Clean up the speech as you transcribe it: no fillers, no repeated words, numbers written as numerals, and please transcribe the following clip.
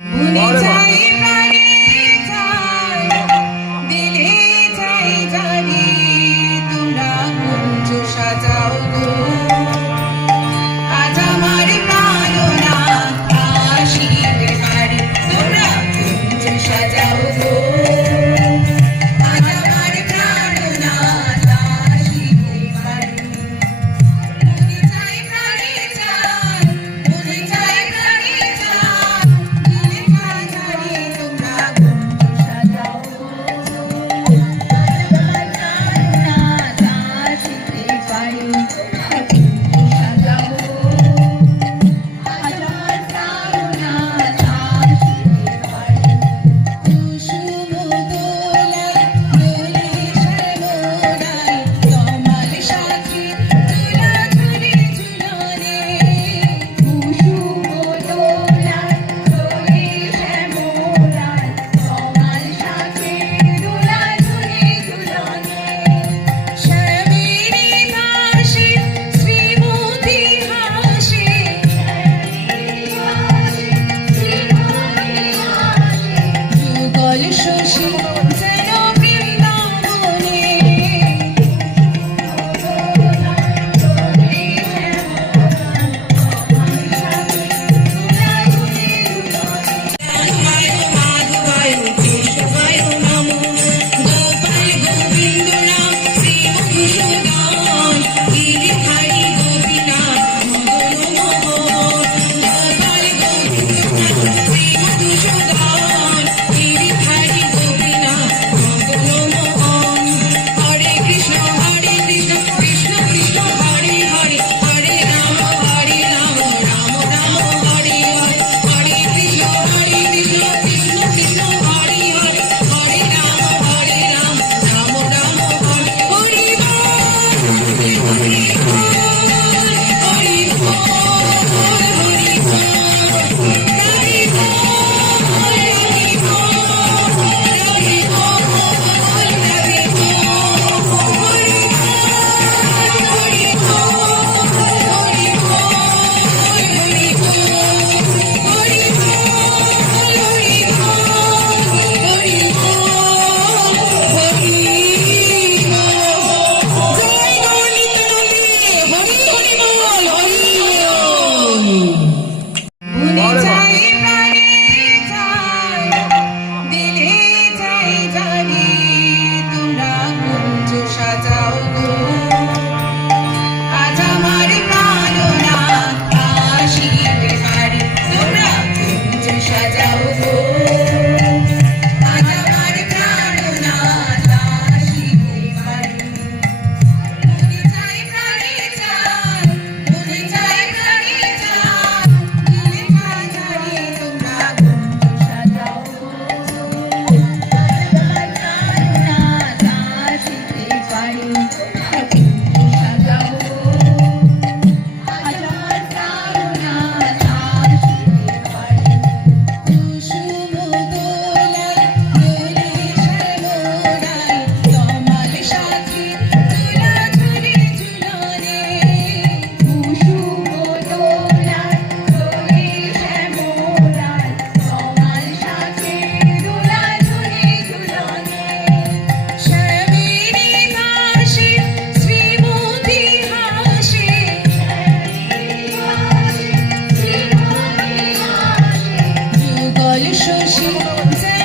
মনে চাই প্রাণে চাই দিলে চাই জানি তোমরা কুঞ্জ সাজাও গো আজ আমার প্রাণনাথ আসিবে বাড়ি তোমরা কুঞ্জ সাজাও গো আজ আমার প্রাণনাথ আসিবে বাড়ি মনে চাই প্রাণে চাই মনে চাই প্রাণে চাই দিলে চাই জানি তোমরা কুঞ্জ সাজাও গো আজ আমার প্রাণনাথ আসিবে শশী